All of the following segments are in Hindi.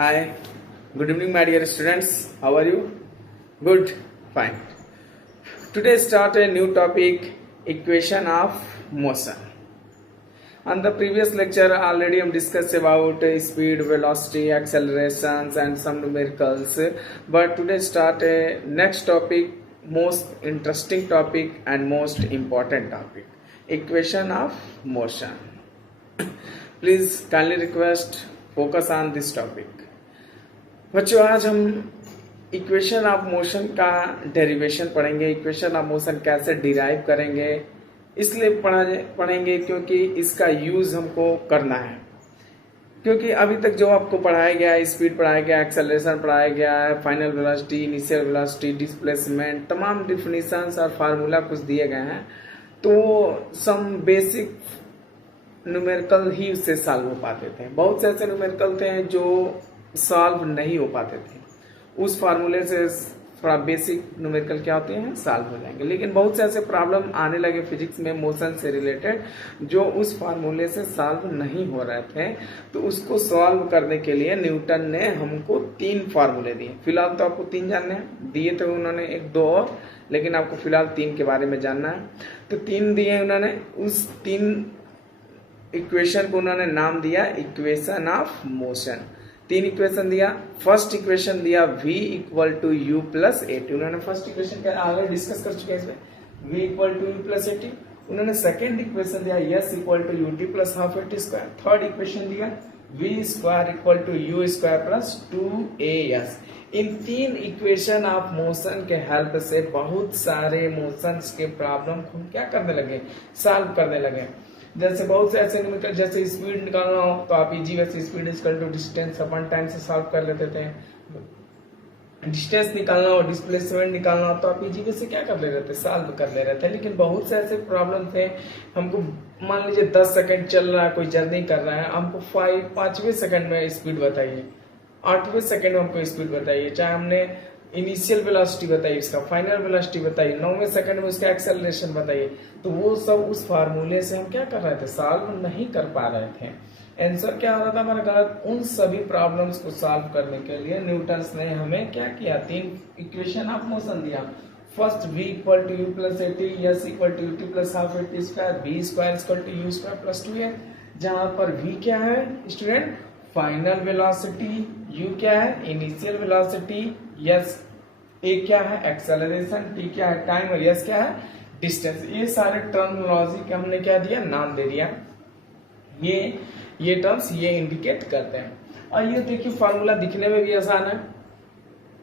Hi, good evening, my dear students. How are you? Good, fine. Today start a new topic, equation of motion. On the previous lecture, already I discussed about speed, velocity, accelerations, and some numericals. But today start a next topic, most interesting topic and most important topic, equation of motion. Please kindly request focus on this topic. बच्चों आज हम इक्वेशन ऑफ मोशन का डेरिवेशन पढ़ेंगे। इक्वेशन ऑफ मोशन कैसे डिराइव करेंगे इसलिए पढ़ेंगे क्योंकि इसका यूज हमको करना है। क्योंकि अभी तक जो आपको पढ़ाया गया है, स्पीड पढ़ाया गया, एक्सेलरेशन पढ़ाया गया है, final velocity, initial velocity, displacement, तमाम डिफिनीशंस और फार्मूला कुछ दिए गए हैं, तो सम बेसिक न्यूमेरिकल ही उससे सॉल्व हो पाते थे। बहुत से ऐसे न्यूमेरिकल थे जो सॉल्व नहीं हो पाते थे, उस फार्मूले से थोड़ा बेसिक न्यूमेरिकल क्या होते हैं सॉल्व हो जाएंगे। लेकिन बहुत से ऐसे प्रॉब्लम आने लगे फिजिक्स में मोशन से रिलेटेड जो उस फार्मूले से सॉल्व नहीं हो रहे थे, तो उसको सॉल्व करने के लिए न्यूटन ने हमको 3 फार्मूले दिए। फिलहाल तो आपको 3 जानने हैं, दिए थे उन्होंने 1-2 और, लेकिन आपको फिलहाल 3 के बारे में जानना है। तो 3 दिए उन्होंने, उस 3 इक्वेशन को उन्होंने नाम दिया इक्वेशन ऑफ मोशन। 3 इक्वेशन दिया। फर्स्ट इक्वेशन दिया v equal to u plus a t. उन्होंने फर्स्ट इक्वेशन का आगे डिस्कस कर चुके हैं इसमें, v equal to u plus a t. उन्होंने सेकेंड इक्वेशन दिया s equal to u t plus half a t square. Third equation दिया v square equal to u square plus 2as। इन 3 इक्वेशन ऑफ मोशन के हेल्प से बहुत सारे मोशंस के प्रॉब्लम को हम क्या करने लगे, सॉल्व करने लगे। जैसे बहुत से ऐसे न्यूमेरिकल, जैसे स्पीड निकालना हो तो आप इजी वैसे speed equal to distance upon time से सॉल्व कर लेते थे। डिस्टेंस निकालना हो, डिस्प्लेसमेंट निकालना हो तो आप इजी वैसे क्या कर ले रहे थे, सॉल्व कर ले रहे थे। लेकिन बहुत से ऐसे प्रॉब्लम थे, हमको मान लीजिए 10 सेकंड चल रहा है, कोई जर्नी कर रहा है, हमको 5वें सेकंड में स्पीड बताइए, 8वें सेकंड में हमको स्पीड बताइए, चाहे हमने इनिशियल वेलोसिटी बताइए, इसका फाइनल वेलोसिटी बताइए, 9वें सेकंड में उसका एक्सेलरेशन बताइए, तो वो सब उस फार्मूले से हम क्या कर रहे थे, सॉल्व नहीं कर पा रहे थे। आंसर क्या हो रहा था हमारा गलत। उन सभी प्रॉब्लम्स को सॉल्व करने के लिए न्यूटन ने हमें क्या किया, 3 इक्वेशन ऑफ मोशन दिया। First v equal to u plus a t, s equal to u t plus half a t square, v square equal to u square plus 2a, जहां पर v क्या है स्टूडेंट, फाइनल वेलोसिटी, u क्या है इनिशियल वेलोसिटी, s a क्या है एक्सेलरेशन, t क्या है टाइम और s क्या है डिस्टेंस। ये सारे टर्मिनोलॉजी के हमने क्या दिया, नाम दे दिया। ये टर्म्स ये इंडिकेट करते हैं। और ये देखिए फार्मूला दिखने में भी आसान है,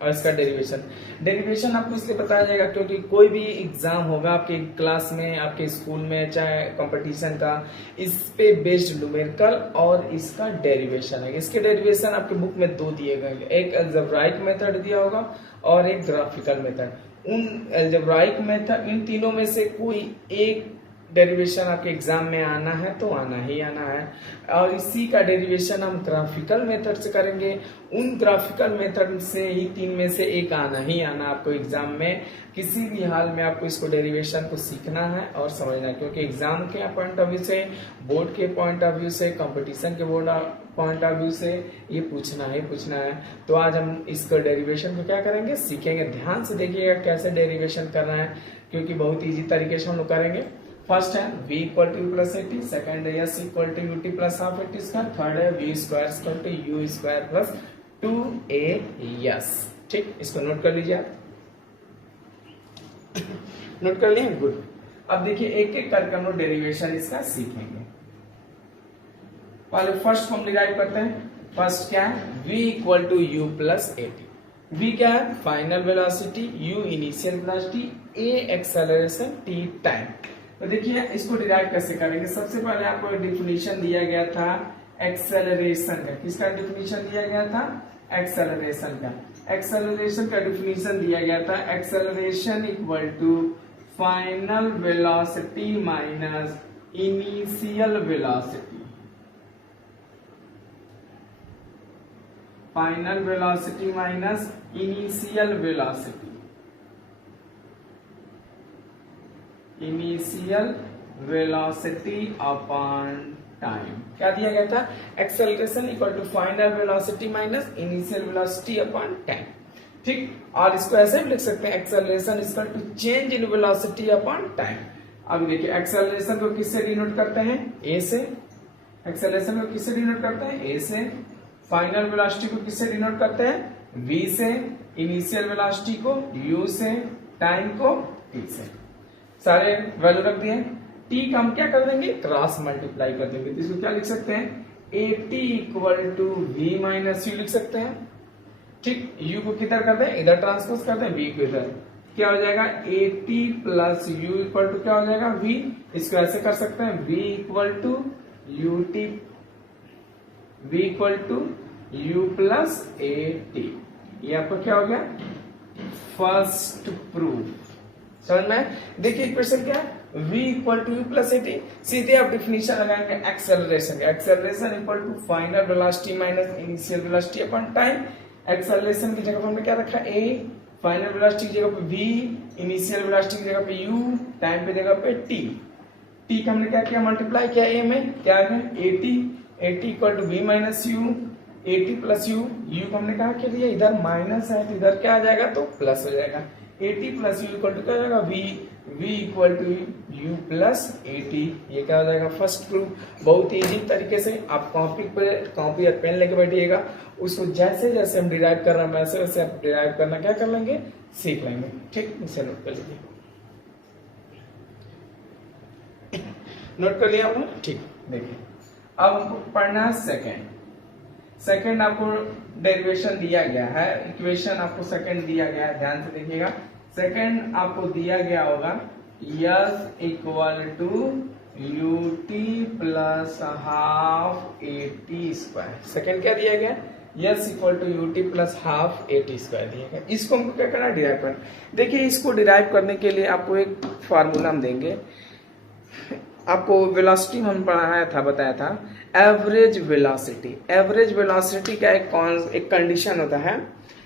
और इसका डेरिवेशन आपको इसलिए बताया जाएगा क्योंकि कोई भी एग्जाम होगा आपके क्लास में, आपके स्कूल में, चाहे कंपटीशन का, इस पे बेस्ड न्यूमेरिकल और इसका डेरिवेशन है। इसके डेरिवेशन आपके बुक में 2 दिए गए, एक अलजेब्राइक मेथड दिया होगा और एक ग्राफिकल मेथड। उन अलजेब्राइक मेथड, इन तीनों में से कोई एक डेरिवेशन आपके एग्जाम में आना है तो आना ही आना है, और इसी का डेरिवेशन हम ग्राफिकल मेथड से करेंगे। उन ग्राफिकल मेथड से ही 3 में से एक आना ही आना आपको एग्जाम में। किसी भी हाल में आपको इसको डेरिवेशन को सीखना है और समझना है, क्योंकि एग्जाम के पॉइंट ऑफ व्यू से, बोर्ड के पॉइंट ऑफ व्यू से, कंपटीशन के बोर्ड पॉइंट ऑफ व्यू से ये पूछना है। तो आज हम इसको डेरिवेशन को क्या करेंगे, सीखेंगे। ध्यान से देखिएगा कैसे डेरिवेशन करना है, क्योंकि बहुत ईजी तरीके से हम लोग करेंगे। फर्स्ट है v equal to u plus a t, second है s equal to u t plus half a t square, third है v square equal to u square plus 2as। ठीक, इसको नोट कर लीजिए आप। नोट कर लिए, गुड। अब देखिए एक एक करके हम लोग डेरिवेशन इसका सीखेंगे। पहले फर्स्ट फॉर्म डिराइव करते हैं। फर्स्ट क्या है, v equal to u plus a t. v क्या है final velocity, u initial velocity, a acceleration, t time. तो देखिए इसको डिराइव कैसे करेंगे। सबसे पहले आपको डिफिनीशन दिया गया था एक्सेलरेशन का। किसका डिफिनीशन दिया गया था, एक्सेलरेशन का। एक्सेलरेशन का डिफिनीशन दिया गया था, acceleration equal to final velocity minus initial velocity. Final velocity minus initial velocity, initial velocity upon time. क्या दिया गया था? Acceleration equal to final velocity minus initial velocity upon time. ठीक, और इसको ऐसे भी लिख सकते हैं, acceleration equal to change in velocity upon time. अब देखिए एक्सेलरेशन को किससे डिनोट करते हैं? ए से। एक्सेलरेशन को किससे डिनोट करते हैं? ए से। फाइनल वेलोसिटी को किससे डिनोट करते हैं? वी से। इनिशियल वेलोसिटी को यू से। टाइम को टी से। सारे वैल्यू रख दिए। टी का हम क्या कर देंगे? क्रॉस मल्टीप्लाई कर देंगे, तो इसको क्या लिख सकते हैं? A t equal to v minus u लिख सकते हैं। ठीक, यू को किधर कर दें? इधर ट्रांसपोज कर दें, वी को इधर। क्या हो जाएगा? A t plus u equal to क्या हो जाएगा? वी। इसको ऐसे कर सकते हैं, v equal to u t, v equal to u plus a t. ये आपको क्या हो गया? First proof. समझ में? देखिए इक्वेशन क्या है? v equal to u plus a t. सीधे आप डिफिनेशन लगाएंगे acceleration. Acceleration equal to final velocity minus initial velocity upon time. Acceleration की जगह पर हमने क्या रखा? a, फाइनल वेलोसिटी की जगह पे v, इनिशियल वेलोसिटी की जगह पे u, टाइम पे जगह पे t। t का हमने क्या किया? मल्टीप्लाई किया a में, क्या आ गया? at equal to v minus u, at plus u. u को हमने कहा कि लिए इधर माइनस है तो इधर क्या आ जाएगा? तो प्लस हो जाएगा। at plus u equal to क्या हो जाएगा? v equal to u plus at। ये क्या हो जाएगा? First proof. बहुत इजी तरीके से आप कॉपी और पेन लेके बैठिएगा, उसको जैसे जैसे हम डिराइव कर रहे हैं वैसे वैसे आप डिराइव करना क्या कर लेंगे? सीख लेंगे। ठीक, इसे नोट कर लीजिए। नोट कर लिया हमने? ठीक, देखिए अब हमको पढ़ना है सेकंड आपको डेरिवेशन दिया गया है, इक्वेशन आपको सेकंड दिया गया है, ध्यान से देखिएगा। सेकंड आपको दिया गया होगा s equal to u t plus half a t square. Second क्या दिया गया? S equal to u t plus half a t square दिया गया। इसको हमको क्या करना है? डिराइव करना। देखिए इसको डिराइव करने के लिए आपको एक फार्मूला हम देंगे। आपको वेलोसिटी हम पढ़ाया था, बताया था एवरेज वेलोसिटी। एवरेज वेलोसिटी का एक कंडीशन होता है।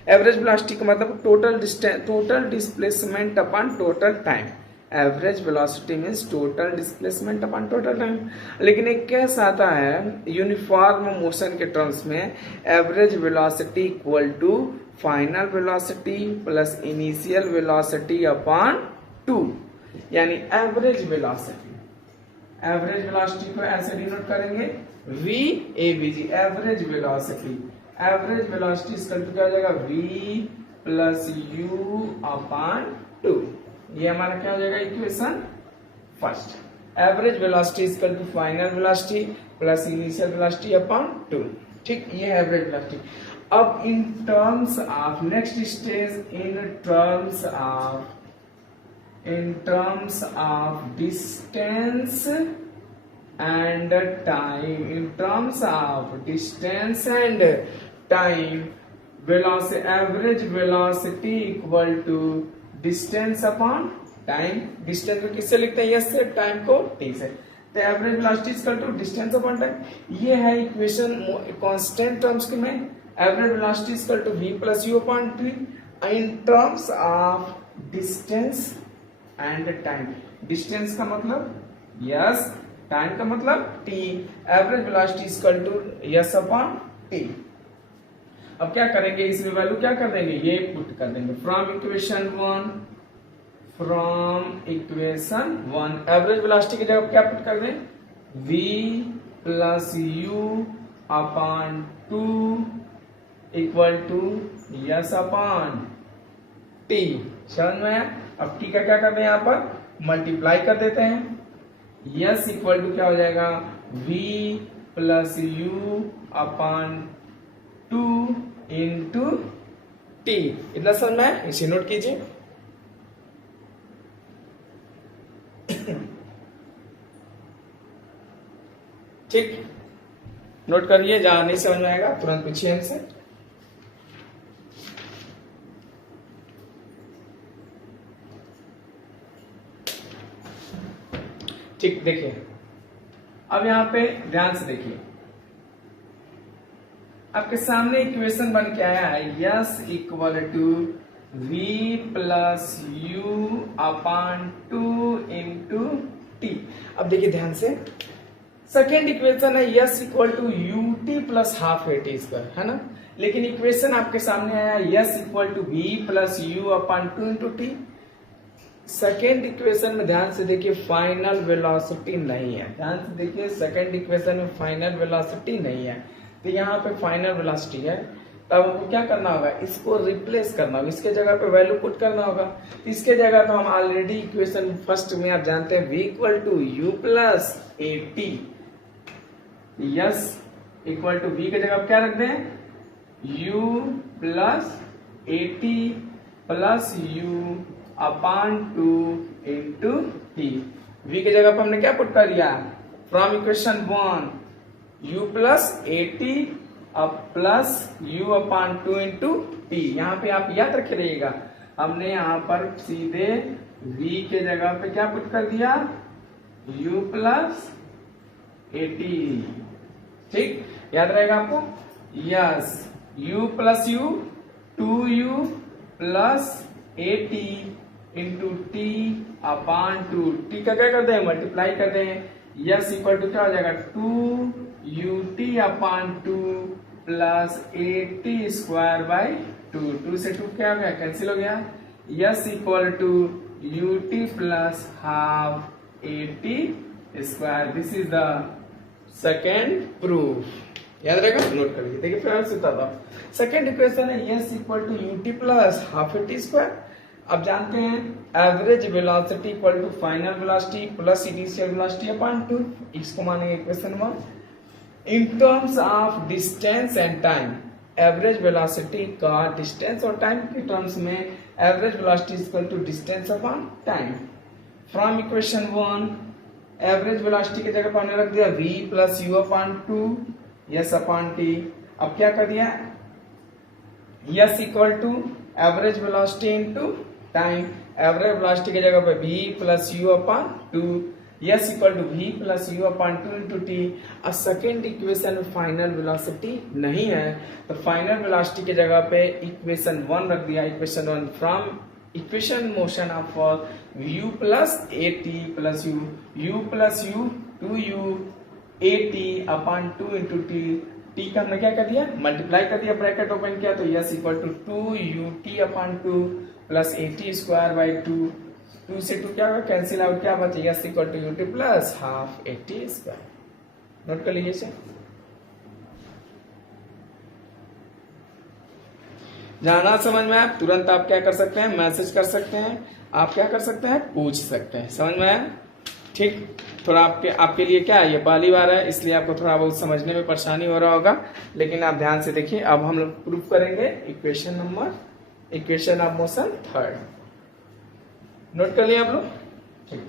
एवरेज वेलोसिटी का मतलब total displacement upon total time. Average velocity means total displacement upon total time. लेकिन एक केस आता है यूनिफॉर्म मोशन के टर्म्स में, average velocity equal to final velocity plus initial velocity upon 2, यानी एवरेज वेलोसिटी। एवरेज वेलोसिटी को ऐसे डिनोट करेंगे v a v g, average velocity. Average velocity equal to क्या हो जाएगा? v plus u upon 2। ये हमारा क्या हो जाएगा? Equation first. Average velocity equal to final velocity plus initial velocity upon 2। ठीक, ये है एवरेज वेलोसिटी। अब in terms of next stage, in terms of distance and time, in terms of distance and time, average velocity equal to distance upon time। distance को किससे लिखते हैं? यस से, टाइम को टी से। तो average velocity equal to distance upon time. ये है इक्वेशन कांस्टेंट टर्म्स में। Average velocity equal to v plus u upon t in terms of distance and time. डिस्टेंस का मतलब यस, टाइम का मतलब t. Average velocity equal to s upon t. अब क्या करेंगे? इसमें वैल्यू क्या कर देंगे? ये पुट कर देंगे from equation one. Average velocity की जगह क्या पुट कर दें? v plus u upon 2 equal to s upon t. समझ में आया? अब टी का क्या करते हैं? यहाँ पर मल्टीप्लाई कर देते हैं। यस इक्वल टू क्या हो जाएगा? v plus u upon 2 into T. इतना समझ में आया? इसे नोट कीजिए। ठीक, नोट करिए, जहां नहीं समझ में आएगा तुरंत पूछिए हमसे। ठीक, देखिए अब यहां पे ध्यान से देखिए, आपके सामने इक्वेशन बन के आया है s equal to v plus u upon 2 into t. अब देखिए ध्यान से, सेकेंड इक्वेशन है s equal to u t plus half a t square, है ना। लेकिन इक्वेशन आपके सामने आया s equal to v plus u upon 2 into t. Second equation में ध्यान से देखिए फाइनल वेलोसिटी नहीं है, ध्यान से देखिए सेकेंड इक्वेशन में फाइनल वेलोसिटी नहीं है, तो यहाँ पे फाइनल वेलोसिटी है। तब हमको क्या करना होगा, इसको रिप्लेस करना होगा, इसके जगह पे वैल्यू पुट करना होगा। इसके जगह तो हम ऑलरेडी इक्वेशन फर्स्ट में आप जानते हैं v equal to u plus a t, s equal to v के जगह आप क्या रख दें, u plus a t plus u upon 2 into t. v के जगह पर हमने क्या पुट कर दिया, from equation 1 u plus a t अब plus u upon 2 into t. यहाँ पे आप याद रखे रहिएगा, हमने यहाँ पर सीधे v के जगह पे क्या पुट कर दिया, u प्लस ए टी, ठीक, याद रहेगा आपको। Yes u plus you 2u plus a T into T upon 2, T का क्या कर दें, मल्टीप्लाई कर दें। यस इक्वल टू क्या हो जाएगा 2ut upon 2 plus a t square by 2 से 2 क्या हो गया, कैंसिल हो गया। S equal to u t plus half a t square. This is the second proof, याद रहेगा, नोट कर लीजिए। देखिए फिर से बताता हूँ, सेकेंड इक्वेशन है s equal to u t plus half a t square. अब जानते हैं average velocity equal to final velocity plus initial velocity upon 2, इसको मानेंगे equation 1। In terms of distance and time, average velocity का डिस्टेंस और टाइम के टर्म्स में average velocity equal to distance upon time. From equation 1 average velocity की जगह पर हमने रख दिया v plus u upon 2 s upon t. अब क्या कर दिया, s equal to average velocity into time, average velocity की जगह पे v plus u upon 2 s equal to v plus u upon 2 into t. अब सेकेंड इक्वेशन में फाइनल वेलोसिटी नहीं है, तो फाइनल वेलोसिटी की जगह पे इक्वेशन 1 रख दिया। Equation 1 from equation motion of u plus a t plus you plus you 2u A T upon 2 into t. T का हमने क्या कर दिया, मल्टीप्लाई कर दिया, ब्रैकेट ओपन किया, तो s equal to 2ut upon 2 plus a t square by 2 से 2 क्या होगा, कैंसिल आउट, क्या बचे, s equal to u t plus half a t square. Note कर लीजिए इसे। जाना समझ में आया, तुरंत आप क्या कर सकते हैं, मैसेज कर सकते हैं, आप क्या कर सकते हैं, पूछ सकते हैं। समझ में आया, ठीक। थोड़ा आपके लिए क्या है, ये पहली बार है, इसलिए आपको थोड़ा बहुत समझने में परेशानी हो रहा होगा, लेकिन आप ध्यान से देखिए। अब हम लोग प्रूफ करेंगे equation of motion third. Note कर लिया आप लोग, ठीक।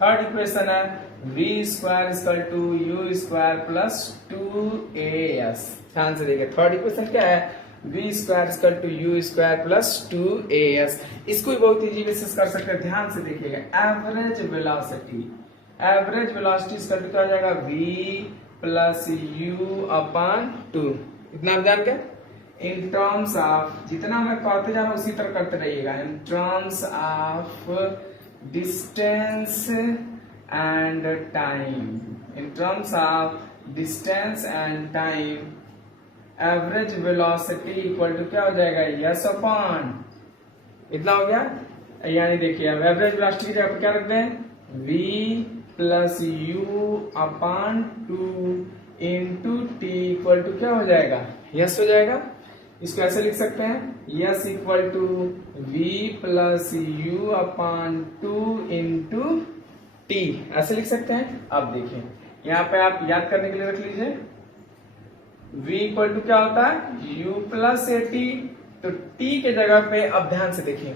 थर्ड इक्वेशन है v square equal to u square plus 2as। ध्यान से देखिए, थर्ड इक्वेशन क्या है, v square equal to u square plus 2as। इसको भी बहुत इजी डिस्कस कर सकते हैं। ध्यान से देखिएगा, एवरेज वेलोसिटी इक्वल टू क्या हो जाएगा, v प्लस यू अपॉन 2। इतना आप जान गए। इन टर्म्स ऑफ, जितना मैं कहते जा रहा हूं उसी तरह करते रहिएगा। इन terms of distance and time, in terms of distance and time average velocity equal to क्या हो जाएगा, यस अपॉन, इतना हो गया। यानी देखिए अब एवरेज वेलोसिटी की जगह पर क्या रख दें, v plus u upon 2 into t equal to क्या हो जाएगा, यस हो जाएगा। इसको ऐसे लिख सकते हैं, s equal to v plus u upon 2 into t, ऐसे लिख सकते हैं। अब देखिए यहाँ पे आप याद करने के लिए रख लीजिए, v इक्वल टू क्या होता है, u प्लस ए टी, तो t के जगह पे अब ध्यान से देखिए,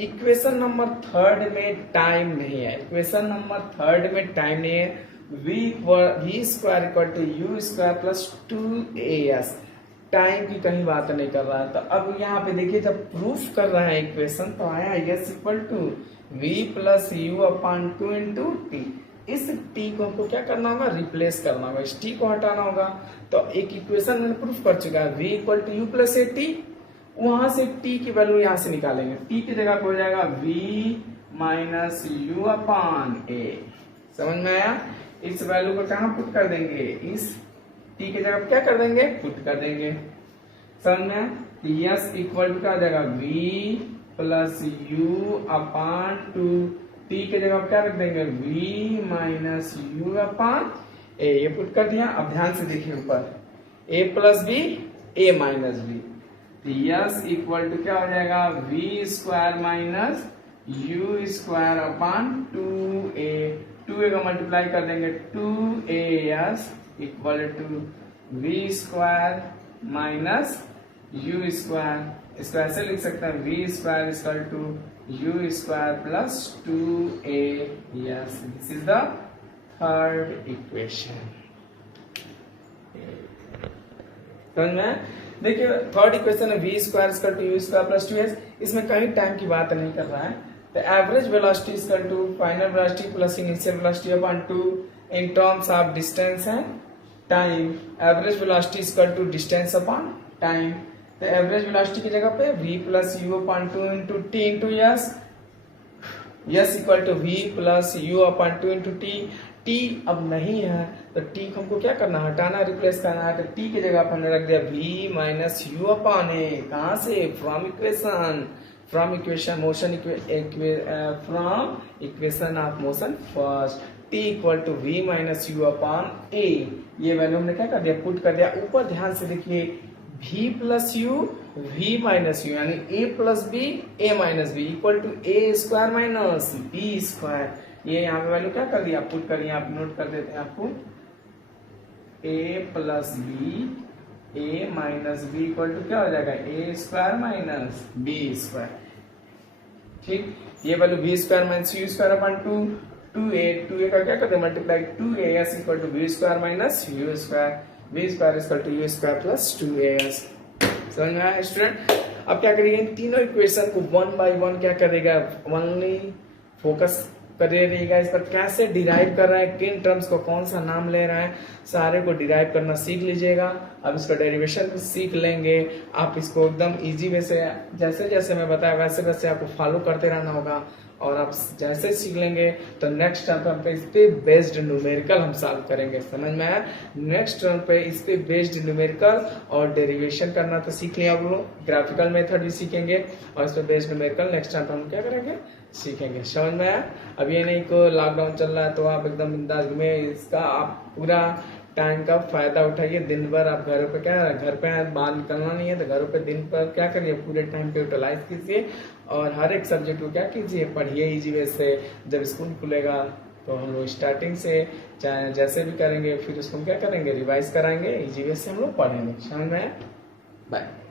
इक्वेशन नंबर थर्ड में टाइम नहीं है, इक्वेशन नंबर थर्ड में टाइम नहीं है। v square equal to u square plus 2as, time की कहीं बात नहीं कर रहा है। तो अब यहाँ पे देखिए, जब प्रूफ कर रहा है इक्वेशन, तो आया s equal to v plus u upon 2 into t. इस टी को हमको क्या करना होगा, रिप्लेस करना होगा, इस टी को हटाना होगा। तो एक इक्वेशन मैंने प्रूफ कर चुका है, v equal to u plus a t. वहां से टी की वैल्यू यहां से निकालेंगे, टी की जगह पे हो जाएगा v माइनस यू अपान ए। समझ में आया? इस वैल्यू को कहां पुट कर देंगे, इस टी की जगह पे क्या कर देंगे, पुट कर देंगे। समझ में? यस इक्वल टू क्या हो जाएगा, v plus you upon two, T के जगह पे क्या रख देंगे, v माइनस यू अपान ए। ये पुट कर दिया। अब ध्यान से देखिए ऊपर, a plus b, a minus b. S equal to क्या हो जाएगा, v square minus u square upon 2a। 2a का मल्टीप्लाई कर देंगे, 2as equal to v square minus u square. इसको ऐसे लिख सकते हैं, v square equal to u square plus 2as। This is the third equation. समझ में? देखिए थर्ड इक्वेशन है v square equal to u square plus 2s। इसमें कहीं टाइम की बात नहीं कर रहा है। तो average velocity equal to final velocity plus initial velocity upon 2 in terms of distance है time. Average velocity equal to distance upon time. तो एवरेज वेलोसिटी की जगह पे v plus u upon 2 into t into s. S equal to v plus u upon 2 into t. T अब नहीं है तो टी को हमको क्या करना है, हटाना, रिप्लेस करना है। तो टी की जगह पर हमने रख दिया v minus u upon a. कहां से, from equation, from equation motion, from equation of motion first. T equal to v minus u upon a. ये वैल्यू हमने क्या कर दिया, पुट कर दिया। ऊपर ध्यान से देखिए, v plus u, v minus u, यानी a plus b, a minus b equal to a square minus b square. ये यहाँ पे वैल्यू क्या कर दिया, पुट कर दिया। आप नोट कर देते हैं आपको, a plus b, a minus b equal to क्या हो जाएगा, a square minus b square. ठीक, ये value v square minus u square upon 2a का क्या करते हैं, multiply 2as equal to v square minus u square. v square equal to u square plus 2as। समझ में आया स्टूडेंट? अब क्या करिए, इन तीनों इक्वेशन को वन बाय वन क्या करेगा, ओनली फोकस करे रहिएगा इस पर, कैसे डिराइव कर रहा है, किन टर्म्स को कौन सा नाम ले रहा है, सारे को डिराइव करना सीख लीजिएगा। अब इसका डेरिवेशन भी सीख लेंगे। आप इसको एकदम इजी वे से, जैसे जैसे मैं बताया वैसे वैसे आपको फॉलो करते रहना होगा। और आप जैसे सीख लेंगे तो नेक्स्ट टर्म पे इस पे बेस्ड न्यूमेरिकल हम सॉल्व करेंगे। समझ में आया? नेक्स्ट टर्म पे इस पे बेस्ड न्यूमेरिकल और डेरिवेशन करना तो सीख लिया आप लोग, ग्राफिकल मेथड भी सीखेंगे और इस पे बेस्ड न्यूमेरिकल नेक्स्ट टर्म पे हम क्या करेंगे, सीखेंगे। समझ में आया? अब ये नहीं को लॉकडाउन चल रहा है तो आप एकदम बिंदास में इसका आप पूरा टाइम का फायदा उठाइए। दिन भर आप घरों पे क्या, घर पे बाहर निकलना नहीं है तो घरों पे दिन पर क्या करिए, पूरे टाइम पे यूटिलाइज कीजिए और हर एक सब्जेक्ट को क्या कीजिए, पढ़िए इजी वे से। जब स्कूल खुलेगा तो हम लोग स्टार्टिंग से चाहे जैसे भी करेंगे, फिर उसको क्या करेंगे, रिवाइज कराएंगे, इजी वे से हम लोग पढ़ेंगे। समझ में आया? बाय।